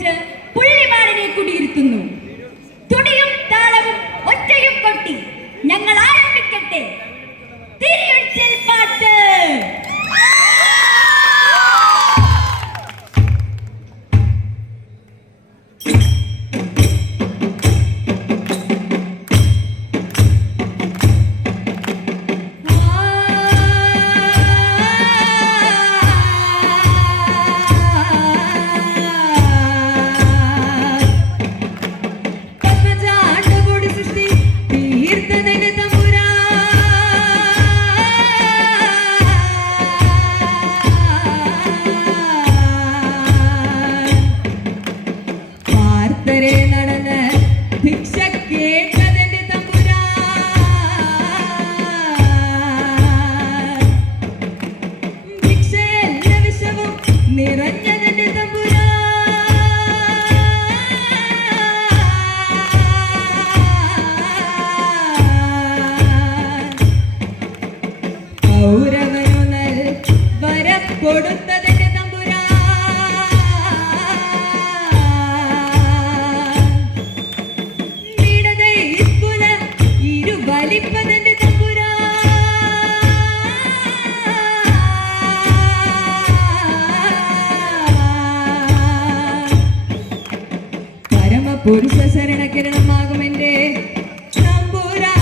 ഓടിച്ച് പുള്ളിമാരനെ കുടിയിരുത്തുന്നു. തുടിയും താളവും ഒറ്റയും കൊട്ടി ഞങ്ങൾ ആരംഭിക്കട്ടെ തിരിയൊഴിച്ചൽ പാട്ട്. കൊടുത്തതിന്റെ തമ്പുരാ നീടതയിക്കുല ഇരുവലിപ്പതിന്റെ തമ്പുരാ പരമപുരുഷ ശരണകിരണമാകുമെന്റെ തമ്പുരാ.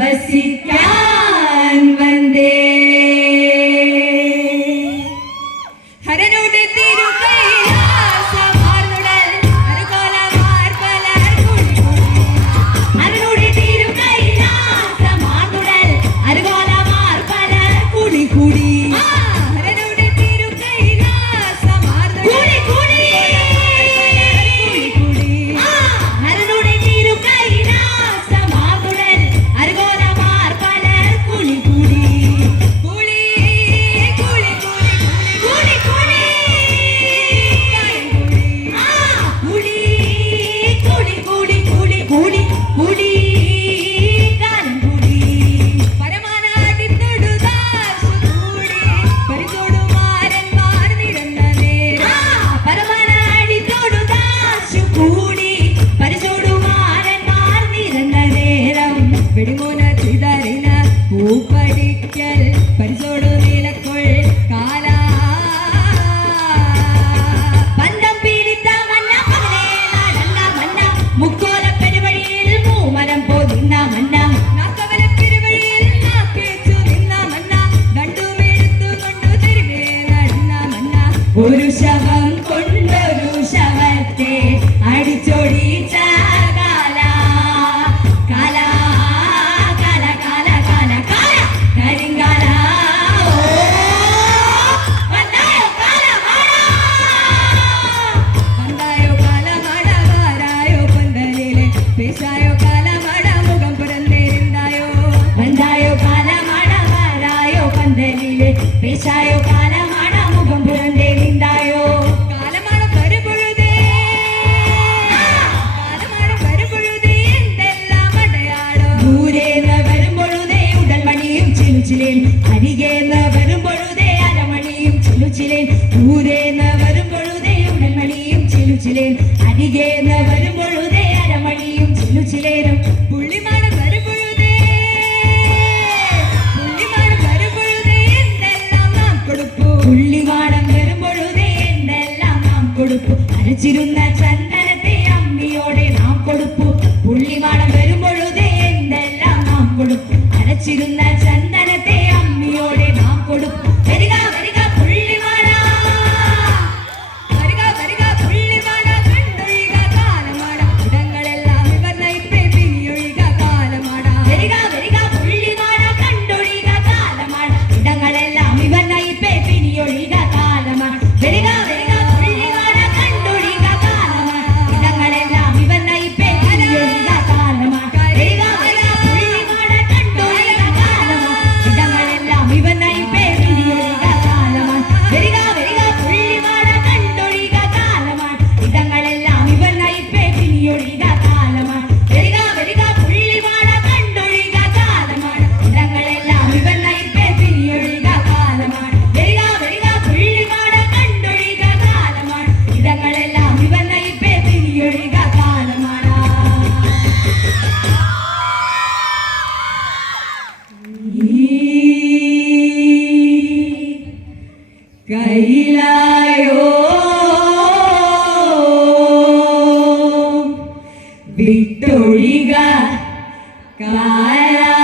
വസിക്കാൻ വന്നേ. ഹരനുടെ തിരുകൈലാസമാർന്നുടൽ അരുകോലമാർ പലർ കുടികുടി. ഹരനുടെ തിരുകൈലാസമാർന്നുടൽ അരുകോലമാർ പലർ കുടികുടി. ഹരനുടെ തിരുകൈലാസമാർന്നുടൽ കുടികുടി. ഹരനുടെ തിരുകൈലാസമാർന്നുടൽ അരുകോലമാർ പലർ കുടികുടി. കുളി കുളി കുളി കുളി കുളി കുളി കുളി കുളി കുളി കുളി കാലം കുളി. പരമാനാടി തൊടുദാശു കൂടി പരിചോടുമാരന്മാർ നിരന്ന നേരം. പരമാനാടി തൊടുദാശു കൂടി പരിചോടുമാരന്മാർ നിരന്ന നേരം. വെടിമോന ചിതറിന പൂപ്പടിക്കൽ പരിചോടു നിലക്കൊൾ കാല. പന്തം പീഡിത്ത മന്ന പകലേ നടന്ന മന്ന മുക്കോല പെരുവഴിയിൽ മൂമരം പോതിന്ന മന്ന. നാക്കവല പെരുവഴിയിൽ നാക്കേച്ചു നിന്ന മന്ന ദണ്ടുമെടുത്തുകൊണ്ടു തെരുവേ നടന്ന മന്ന. ഒരു ശവം കൊണ്ടൊരു ശവത്തെ അടിച്ചൊടിച്ച കാല. കാല കാല കാല കാല കാല കരിങ്കാല. ഓ വന്നായോ കാലമാട. വന്നായോ കാലമാട വാരായോ പന്തലിലെ പേശായോ കാലമാട മുഖം പുറന്നേരിന്തായോ. വന്നായോ കാലമാട വാരായോ പന്തലിലെ പേശായോ കാലമാട മുഖം പുറന്നേരിന്തായോ. കാലമാട വരുപൊഴുതേ കാലമാട വരുപൊഴുതേ എന്തെല്ലാം അടയാളോ. ദൂരേന്ന് വരുമ്പൊഴുതേ ഉടൽമണിയും ചിലുച്ചിലേൻ. അരികേന്ന് വരുമ്പൊഴുതേ അരമണിയും ചിലുച്ചിലേൻ. ദൂരേന്ന് വരുമ്പൊഴുതേ ഉടൽമണിയും ചിലുച്ചിലേൻ. അരികേന്ന് വരുമ്പൊഴുതേ അരമണിയും ചിലുച്ചിലേനും. പുള്ളിമാടം വരുമ്പൊഴുതേ പുള്ളിമാടം വരുമ്പൊഴുതേ എന്തെല്ലാം നാം കൊടുപ്പു. പുള്ളിമാടം വരുമ്പൊഴുതേ എന്തെല്ലാം നാം കൊടുപ്പു. അരച്ചിരുന്ന ചന്ദനത്തെ അമ്മിയോടെ നാം കൊടുപ്പു. പുള്ളിമാടം വരുമ്പൊഴുതേ എന്തെല്ലാം നാം കൊടുപ്പു. അരച്ചിരുന്ന ചന്ദനത്തെ അമ്മിയോടെ നാം കൊടുപ്പു. വരിക വരിക പുള്ളിമാട. വരിക വരിക പുള്ളിമാട. കണ്ടൊഴിക കാലമാട. ഇടങ്ങളെല്ലാം ഇവർ നയിപ്പേ പിരിയൊഴിക കാലമാട. വരിക വരിക പുള്ളിമാട. കണ്ടൊഴിക കാലമാട. ഇടങ്ങളെല്ലാം ഇവർ നയിപ്പേ പിരിയൊഴിക കാലമാട. വരിക വരിക പുള്ളിമാട. കണ്ടൊഴിക കാലമാട. ഇടങ്ങളെല്ലാം ഇവർ നയിപ്പേ പിരിയൊഴിക കാലമാട. വരിക വരിക പുള്ളിമാട. കണ്ടൊഴിക കാലമാട. ഇടങ്ങളെല്ലാം ഇവർ നയിപ്പേ പിരിയൊഴിക കാലമാട. വരിക വരിക പുള്ളിമാട. കണ്ടൊഴിക കാലമാട. ഇടങ്ങളെല്ലാം ഇവർ നയിപ്പേ പിരിയൊഴിക കാലമാട. വരിക വരിക പുള്ളിമാട. കണ്ടൊഴിക കാലമാട. ഇടങ്ങളെല്ലാം ഇവർ നയിപ്പേ പിരിയൊഴിക കാലമാട. വരിക വരിക പുള്ളിമാട. കണ്ടൊഴിക കാലമാട. ഇടങ്ങളെല്ലാം ഇവർ നയിപ്പേ പിരിയൊഴിക കാലമാട. കൈലായോ വിട്ടൊഴിക കാല.